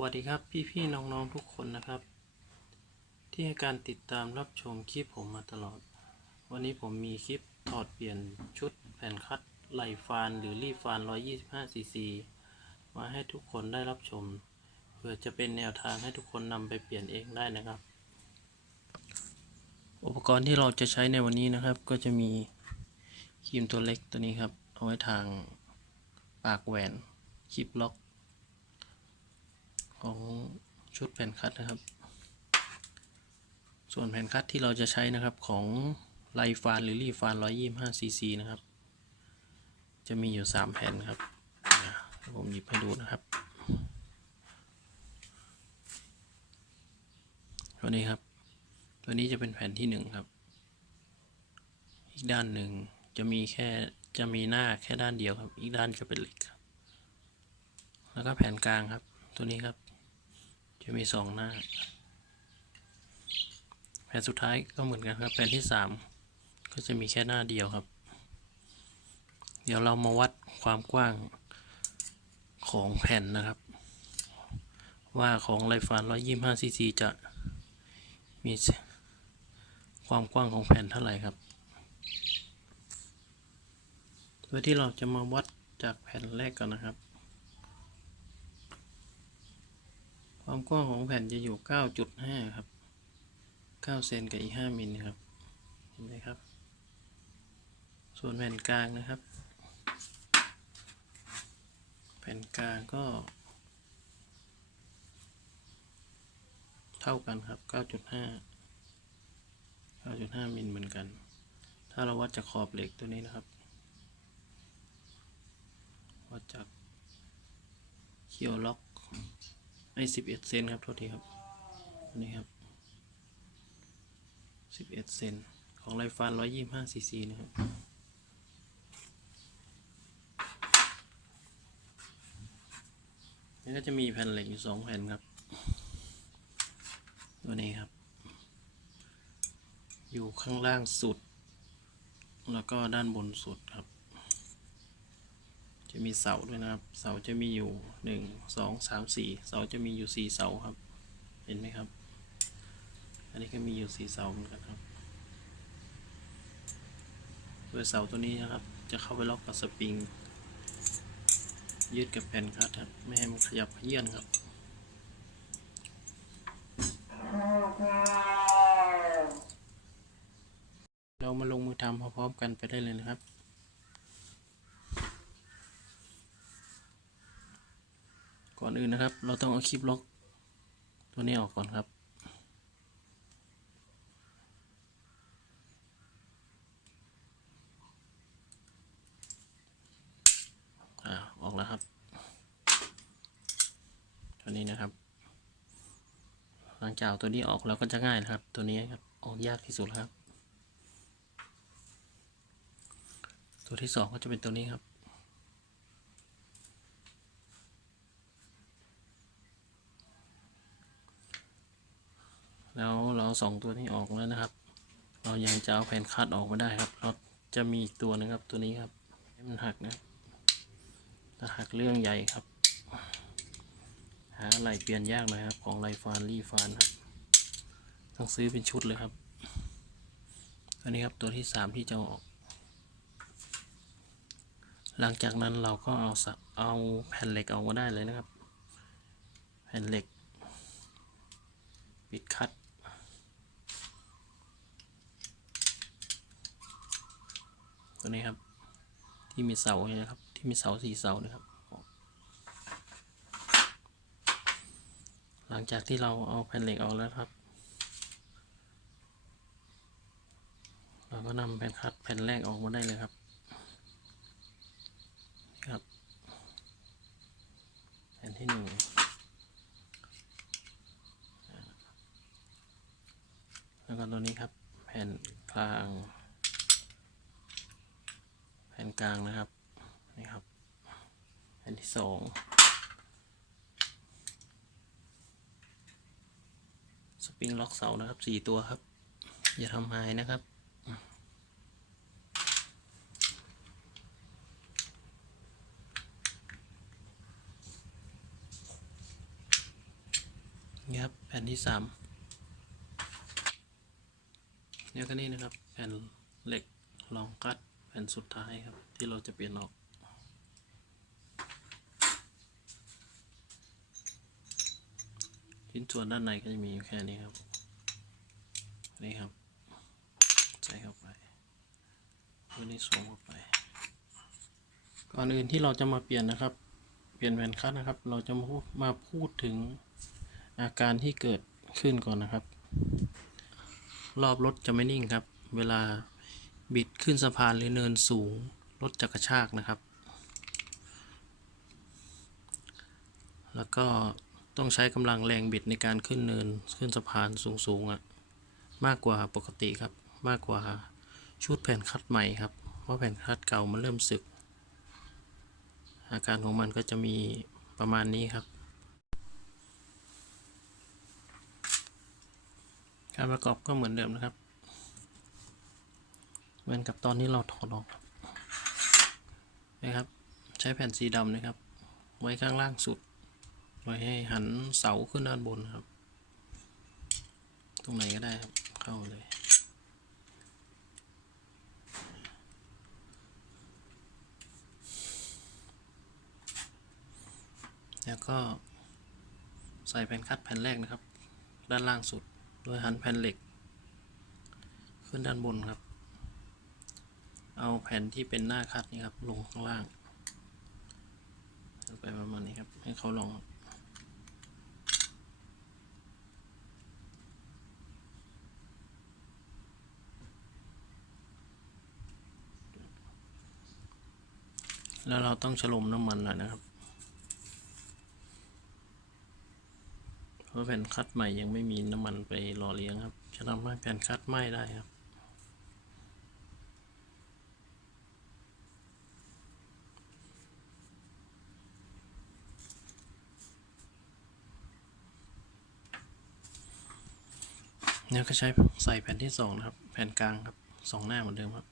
วัสดีครับพี่ๆน้องๆทุกคนนะครับ ที่ให้การติดตามรับชมคลิปผมมาตลอด วันนี้ผมมีคลิปถอดเปลี่ยนชุดแผ่นคัดไหลฟานหรือรีฟาน 125ซีซีมาให้ทุกคนได้รับชม เพื่อจะเป็นแนวทางให้ทุกคนนำไปเปลี่ยนเองได้นะครับ อุปกรณ์ที่เราจะใช้ในวันนี้นะครับ ก็จะมีครีมตัวเล็กตัวนี้ครับ เอาไว้ทางปากแหวนคลิปล็อก ของชุดแผ่นคัดนะครับ ส่วนแผ่นคัดที่เราจะใช้นะครับของไลฟานหรือรีฟาน125ซีซีนะครับ จะมีอยู่ 3 แผ่นครับ ผมหยิบให้ดูนะครับตัวนี้ครับ ตัวนี้จะเป็นแผ่นที่ 1 ครับ อีกด้านหนึ่งจะมีแค่จะมีหน้าแค่ด้านเดียวครับ อีกด้านจะเป็นเหล็กแล้วก็แผ่นกลางครับ ตัวนี้ครับ จะมีสองหน้า แผ่นสุดท้ายก็เหมือนกันครับ แผ่นที่สามก็จะมีแค่หน้าเดียวครับ เดี๋ยวเรามาวัดความกว้างของแผ่นนะครับ ว่าของไลฟาน125ซีซีจะมีความกว้างของแผ่นเท่าไหร่ครับโดยที่เราจะมาวัดจากแผ่นแรกก่อนนะครับ ความกว้างของแผ่นจะอยู่ 9.5 ครับ 9 เซนกับอีก 5มิลครับ เห็นไหมครับ ส่วนแผ่นกลางนะครับ แผ่นกลางก็ เท่ากันครับ 9.5 9.5มิลเหมือนกัน ถ้าเราวัดจากขอบเหล็กตัวนี้นะครับ วัดจากเคียวล็อก ไอ้สิบเอ็ดเซนครับโทษทีครับนี่ครับสิบเอ็ดเซนของไรฟานร้อยยี่ห้าซีซีนะครับนี่ก็จะมีแผ่นเหล็กอยู่สองแผ่นครับ ตัวนี้ครับ อยู่ข้างล่างสุด แล้วก็ด้านบนสุดครับ จะมีเสาด้วยนะครับ เสาจะมีอยู่หนึ่งสองสามสี่เสาจะมีอยู่สี่เสาครับ เห็นไหมครับ อันนี้ก็มีอยู่สี่เสาเหมือนกันครับโดยเสาตัวนี้นะครับ จะเข้าไปล็อกกับสปริง ยืดกับแผ่นคัดครับ ไม่ให้มันขยับเขยื่อนครับเรามาลงมือทำพร้อมๆกันไปได้เลยนะครับ ก่อนอื่นนะครับ เราต้องเอาคลิปล็อกตัวนี้ออกก่อนครับ อ่า ออกแล้วครับ ตัวนี้นะครับ หลังจากเอาตัวนี้ออกแล้วก็จะง่ายนะครับ ตัวนี้ครับ ออกยากที่สุดแล้วครับ ตัวที่สองก็จะเป็นตัวนี้ครับ แล้วเราสองตัวนี้ออกแล้วนะครับ เรายังจะเอาแผ่นคัดออกมาได้ครับ เราจะมีอีกตัวหนึงครับตัวนี้ครับให้มันหักนะถ้าหักเรื่องใหญ่ครับ หาอะไรเปลี่ยนยากหน่อยครับ ของไรฟานรีฟานครับ ต้องซื้อเป็นชุดเลยครับ อันนี้ครับตัวที่สามที่จะออก หลังจากนั้นเราก็เอาสเอาแผ่นเหล็กออกมาได้เลยนะครับ แผ่นเหล็ก ปิดคัด ตัวนี้ครับ ที่มีเสาเนี่ยนะครับ ที่มีเสาสี่เสานะครับ หลังจากที่เราเอาแผ่นเหล็กออกแล้วครับ เราก็นำแผ่นคัดแผ่นแรกออกมาได้เลยครับนี่ครับแผ่นที่หนึ่งแล้วก็ตัวนี้ครับแผ่นกลาง กลางนะครับนี่ครับแผ่นที่สองสปริงล็อกเสานะครับสี่ตัวครับ อย่าทำหายนะครับนี่ครับแผ่นที่สามเนี่ยก็นี่นะครับ แผ่นเหล็กรองกัด ผ่นสุดท้ายครับ ที่เราจะเปลี่ยนออก ชิ้นส่วนด้านในก็จะมีแค่นี้ครับนี่ครับ ใส่เข้าไปตัวนี้สวมเข้าไป ก่อนอื่นที่เราจะมาเปลี่ยนนะครับ เปลี่ยนแผ่นคัดนะครับ เราจะมาพูดมาพูดถึงอาการที่เกิดขึ้นก่อนนะครับ รอบรถจะไม่นิ่งครับ เวลา บิดขึ้นสะพานหรือเนินสูงรถจะกระชากนะครับ แล้วก็ต้องใช้กำลังแรงบิดในการขึ้นเนินขึ้นสะพานสูงๆอะ่ะมากกว่าปกติครับมากกว่าชุดแผ่นคัดใหม่ครับ เพราะแผ่นคัดเก่ามันเริ่มสึก อาการของมันก็จะมีประมาณนี้ครับ การประกอบก็เหมือนเดิมนะครับ เหมือนกับตอนนี้เราถอดออกนะครับ ใช้แผ่นสีดำนะครับ ไว้ข้างล่างสุด ไว้ให้หันเสาขึ้นด้านบนครับ ตรงไหนก็ได้ครับ เข้าเลยแล้วก็ใส่แผ่นคัดแผ่นแรกนะครับ ด้านล่างสุด โดยหันแผ่นเหล็ก ขึ้นด้านบนครับ เอาแผ่นที่เป็นหน้าคัดนี่ครับลงข้างล่างไปประมาณนี้ครับ ให้เขาลองแล้วเราต้องฉลมน้ำมันหน่อยนะครับ เพราะแผ่นคัดใหม่ยังไม่มีน้ำมันไปหล่อเลี้ยงครับ จะทำให้แผ่นคัดไหม้ได้ครับ เนี่ยก็ใช้ใส่แผ่นที่สองนะครับ แผ่นกลางครับสองหน้าเหมือนเดิมครับ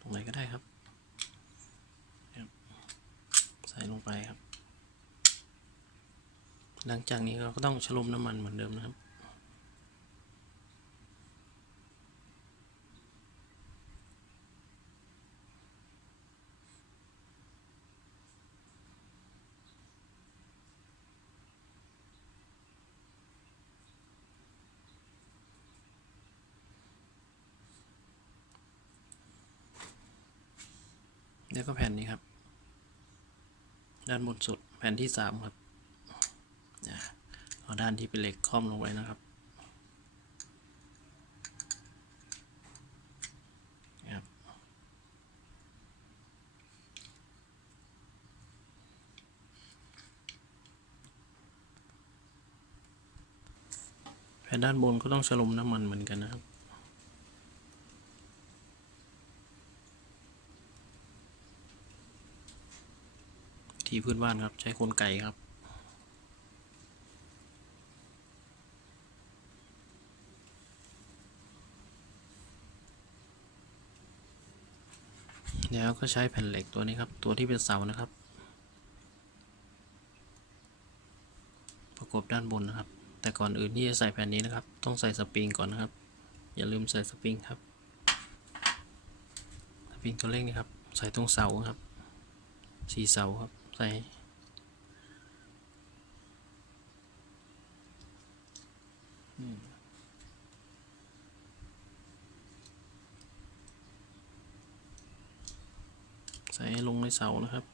ตรงไหนก็ได้ครับ ใส่ลงไปครับ หลังจากนี้เราก็ต้องฉลมน้ำมันเหมือนเดิมนะครับ แล้วก็แผ่นนี้ครับ ด้านบนสุดแผ่นที่สามครับนะเอาด้านที่เป็นเหล็กค่อมลงไว้นะครับครับแผ่นด้านบนก็ต้องฉลมน้ำมันเหมือนกันนะครับ ที่พื้นบ้านครับ ใช้คนไก่ครับ แล้วก็ใช้แผ่นเหล็กตัวนี้ครับ ตัวที่เป็นเสานะครับ ประกบด้านบนนะครับ แต่ก่อนอื่นที่จะใส่แผ่นนี้นะครับ ต้องใส่สปริงก่อนนะครับ อย่าลืมใส่สปริงครับ สปริงตัวเล็กนี่ครับ ใส่ตรงเสาครับสีเสาครับ ใส่ใส่ลงในเสานะครับ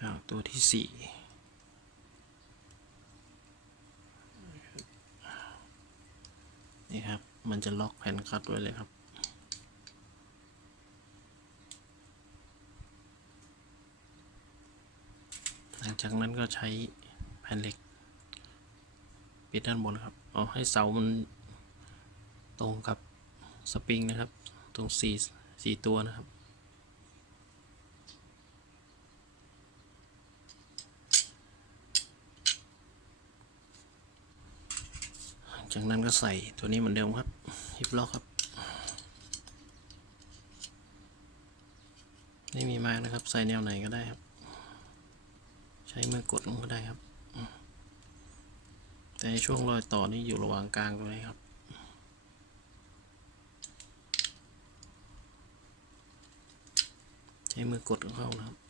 อ้าตัวที่สี่นี่ครับ มันจะล็อกแผ่นคัดไว้เลยครับ หลังจากนั้นก็ใช้แผ่นเหล็ก ปิดด้านบนครับ เอาให้เสามันตรงกับสปริงนะครับ ตรงสี่สี่ตัวนะครับ หลัง จากนั้นก็ใส่ตัวนี้เหมือนเดิมครับฮิปล็อกครับ ไม่มีมากนะครับ ใส่แนวไหนก็ได้ครับ ใช้มือกดลงก็ได้ครับ แต่ช่วงรอยต่อนี่อยู่ระหว่างกลางตรงนี้ครับใช้มือกดเข้านะครับ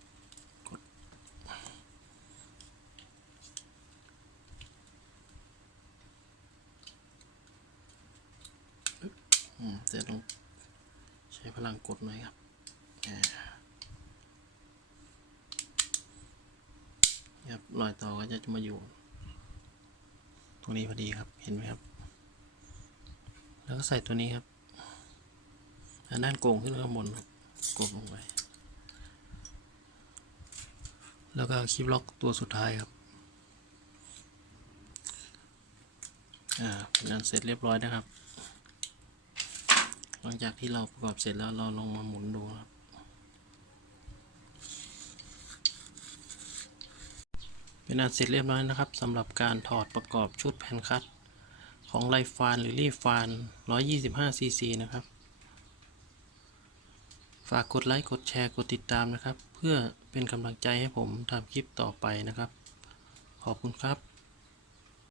อืมแต่ต้องใช้พลังกดหน่อยครับครับรอยต่อก็จะมาอยู่ ตรงนี้พอดีครับเห็นไหมครับ แล้วก็ใส่ตัวนี้ครับด้านโก่งขึ้นข้างบนครับกดลงไป แล้วก็คลิปล็อกตัวสุดท้ายครับ อ่าเป็นอันเสร็จเรียบร้อยนะครับ หลังจากที่เราประกอบเสร็จแล้วเราลองมาหมุนดูครับเป็นอันเสร็จเรียบร้อยนะครับสำหรับการถอดประกอบชุดแผ่นคัดของไลฟานหรือรีฟาน 125 cc นะครับ ฝากกดไลค์ กดแชร์ กดติดตามนะครับ เพื่อเป็นกำลังใจให้ผมทำคลิปต่อไปนะครับ ขอบคุณครับ